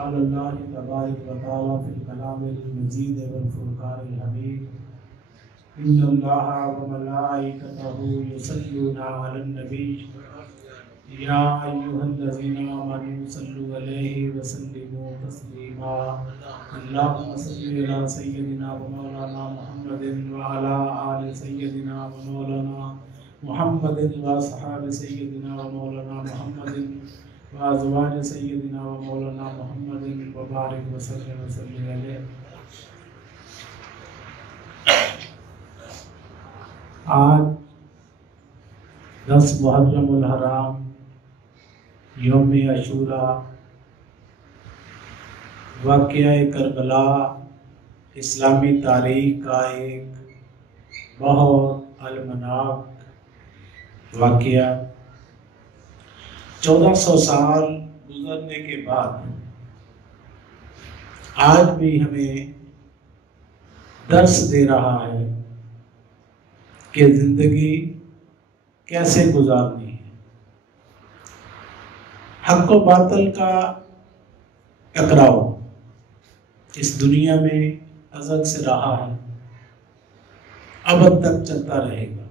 قال اللہ تبارک و تعالی فی الکلام المجید والفرقان الحمید ان اللہ و ملائکتہ یصلون علی النبی یا ایھا الذین آمنوا صلوا علیہ وسلموا تسلیما اللہم صل علی سیدنا و مولانا محمد وعلی آل سیدنا و مولانا محمد واصحاب سیدنا و مولانا محمد وازواج سیدنا و مولانا محمد وبارک وسلم علیہ۔ آج 10 محرم الحرام یوم عاشوراء، واقعہ کربلا اسلامی تاریخ کا ایک بہت المناک واقعہ۔ 1400 سال گزرنے کے بعد آج بھی ہمیں درس دے رہا ہے کہ زندگی کیسے گزارنی ہے۔ حق و باطل کا ٹکراؤ اس دنیا میں ازل سے رہا ہے، ابد تک چلتا رہے گا۔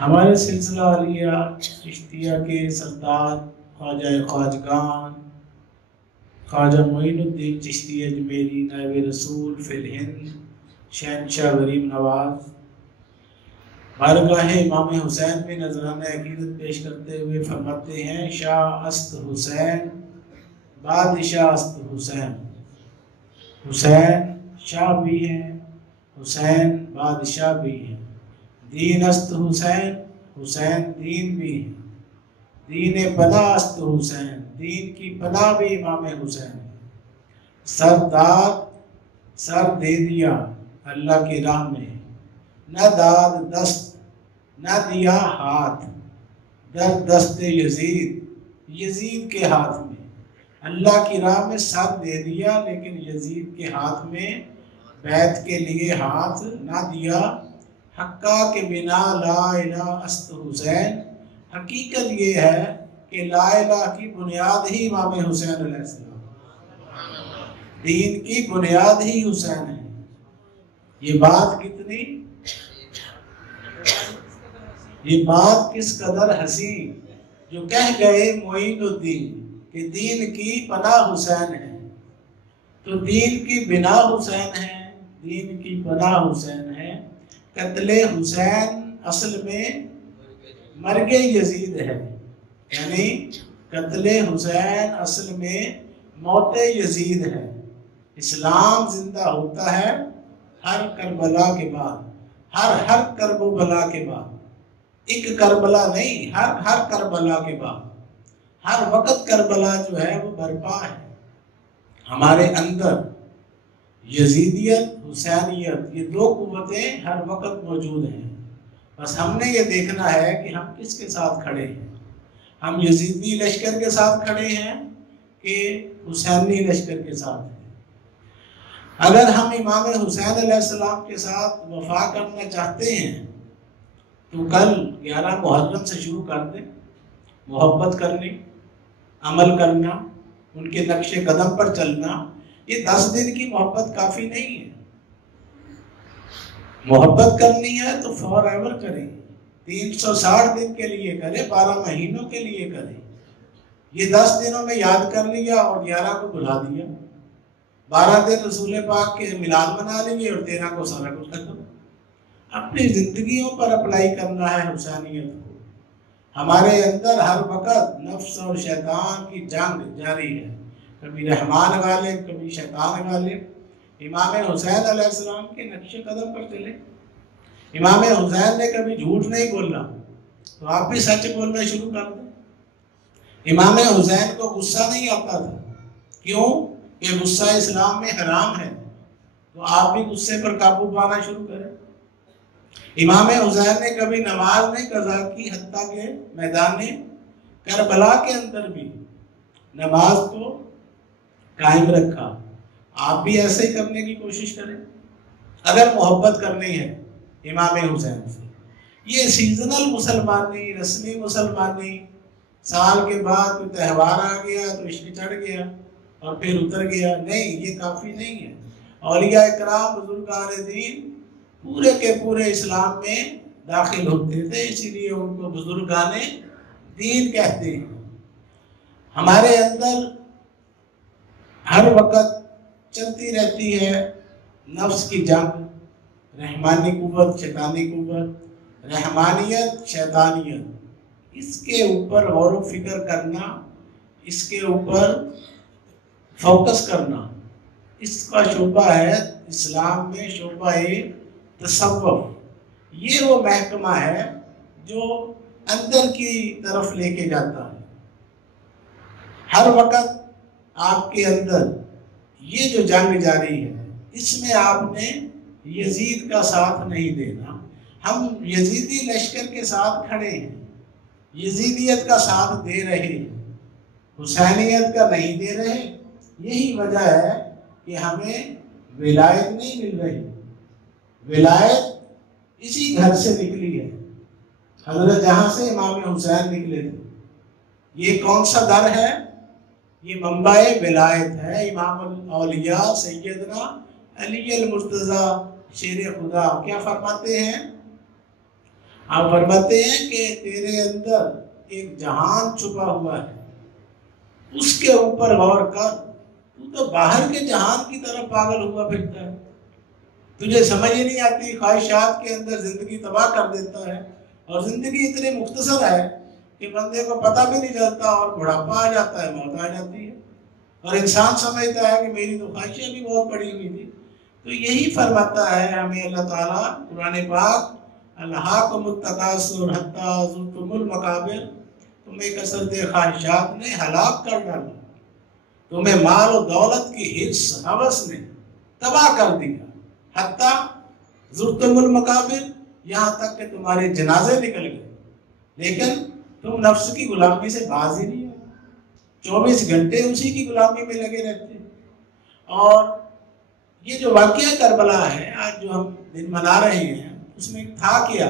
ہمارے سلسلہ عالیہ چشتیہ کے سردار خواجہ خواجگان خواجہ معین الدین چشتی اجمیری نائب رسول فی الہند شہنشاہ غریب نواز بارگاہ امام حسین میں نذرانہ عقیدت پیش کرتے ہوئے فرماتے ہیں: شاہ است حسین بادشاہ است حسین۔ حسین شاہ بھی ہیں، حسین بادشاہ بھی ہیں۔ دین است حسین، حسین دین بھی ہیں۔ دین پناہ است حسین، دین کی پناہ بھی امام حسین ہے۔ سر داد سر دے دیا اللہ کی راہ میں، نہ داد دست نہ دیا ہاتھ، در دست یزید کے ہاتھ میں۔ اللہ کی راہ میں سر دے دیا لیکن یزید کے ہاتھ میں بیعت کے لیے ہاتھ نہ دیا۔ حقا کے بنا لا الہ است حسین، حقیقت یہ ہے کہ لا الہ کی بنیاد ہی امام حسین علیہ السلام، دین کی بنیاد ہی حسین ہے۔ یہ بات کس قدر حسین، جو کہہ گئے معین الدین کہ دین کی پناہ حسین ہے۔ تو دین کی بنا حسین ہے، دین کی پناہ حسین ہے۔ قتل حسین اصل میں مرگ یزید ہے، یعنی قتل حسین اصل میں موت یزید ہے۔ اسلام زندہ ہوتا ہے ہر کربلا کے بعد، ہر کرب و بلا کے بعد۔ ایک کربلا نہیں، ہر کربلا کے بعد۔ ہر وقت کربلا جو ہے وہ برپا ہے۔ ہمارے اندر یزیدیت حسینیت یہ دو قوتیں ہر وقت موجود ہیں، بس ہم نے یہ دیکھنا ہے کہ ہم کس کے ساتھ کھڑے ہیں۔ ہم یزیدی لشکر کے ساتھ کھڑے ہیں کہ حسینی لشکر کے ساتھ ہیں۔ اگر ہم امام حسین علیہ السلام کے ساتھ وفا کرنا چاہتے ہیں تو کل 11 محرم سے شروع کر دیں، محبت کرنی، عمل کرنا، ان کے نقش قدم پر چلنا۔ یہ 10 دن کی محبت کافی نہیں ہے۔ محبت کرنی ہے تو فار ایور کریں، 360 دن کے لیے کریں، 12 مہینوں کے لیے کریں۔ یہ 10 دنوں میں یاد کر لیا اور 11 کو بھلا دیا، 12 دن رسول پاک کے میلاد منا لیے اور 13 کو سارا کچھ ختم۔ اپنی زندگیوں پر اپلائی کرنا ہے حسینیت کو۔ ہمارے اندر ہر وقت نفس اور شیطان کی جنگ جاری ہے، کبھی رحمان غالب کبھی شیطان غالب۔ امام حسین علیہ السلام کے نقش قدم پر چلے۔ امام حسین نے کبھی جھوٹ نہیں بولا تو آپ بھی سچ بولنا شروع کر دیں۔ امام حسین کو غصہ نہیں آتا تھا، کیوں کہ غصہ اسلام میں حرام ہے، تو آپ بھی غصے پر قابو پانا شروع کریں۔ امام حسین نے کبھی نماز نہیں قضا کی، حتیٰ کہ میدان کربلا کے اندر بھی نماز کو قائم رکھا۔ آپ بھی ایسے ہی کرنے کی کوشش کریں اگر محبت کرنی ہے امام حسین سے۔ یہ سیزنل مسلمانی، رسمی مسلمانی سال کے بعد کوئی تہوار آ گیا تو عشق چڑھ گیا اور پھر اتر گیا، نہیں، یہ کافی نہیں ہے۔ اولیاء اکرام بزرگان دین پورے کے پورے اسلام میں داخل ہوتے تھے، اسی لیے ان کو بزرگان دین کہتے ہیں۔ ہمارے اندر ہر وقت چلتی رہتی ہے نفس کی جنگ، رحمانی قوت، شیطانی قوت، رحمانیت، شیطانیت۔ اس کے اوپر غور و فکر کرنا، اس کے اوپر فوکس کرنا، اس کا شعبہ ہے اسلام میں شعبہ تصوف۔ یہ وہ محکمہ ہے جو اندر کی طرف لے کے جاتا ہے۔ ہر وقت آپ کے اندر یہ جو جنگ جاری ہے، اس میں آپ نے یزید کا ساتھ نہیں دینا۔ ہم یزیدی لشکر کے ساتھ کھڑے ہیں، یزیدیت کا ساتھ دے رہے ہیں، حسینیت کا نہیں دے رہے۔ یہی وجہ ہے کہ ہمیں ولایت نہیں مل رہی۔ ولایت اسی گھر سے نکلی ہے، حضرت جہاں سے امام حسین نکلے تھے۔ یہ کون سا در ہے؟ یہ منبع ولایت ہے، امام الاولیاء سیدنا علی المرتضیٰ شیر خدا کیا فرماتے ہیں؟ آپ فرماتے ہیں کہ تیرے اندر ایک جہان چھپا ہوا ہے، اس کے اوپر غور کر۔ تو باہر کے جہان کی طرف پاگل ہوا پھرتا ہے، تجھے سمجھ ہی نہیں آتی، خواہشات کے اندر زندگی تباہ کر دیتا ہے، اور زندگی اتنی مختصر ہے کہ بندے کو پتہ بھی نہیں چلتا، اور بڑھاپا آ جاتا ہے، موت آ جاتی ہے، اور انسان سمجھتا ہے کہ میری تو خواہشیں بھی بہت بڑی ہوئی تھی۔ تو یہی فرماتا ہے ہمیں اللہ تعالیٰ قرآن پاک، الہاکم التکاثر حتی زرتم المقابر، تمہیں کثرت خواہشات نے ہلاک کر ڈالا، تمہیں مال و دولت کی حرص ہوس نے تباہ کر دیا، حتی زرتم المقابر، یہاں تک کہ تمہارے جنازے نکل گئے، لیکن تم نفس کی غلامی سے باز ہی نہیں ہو، 24 گھنٹے اسی کی غلامی میں لگے رہتے ہیں۔ اور یہ جو واقعہ کربلا ہے آج جو ہم دن منا رہے ہیں، اس میں تھا کیا؟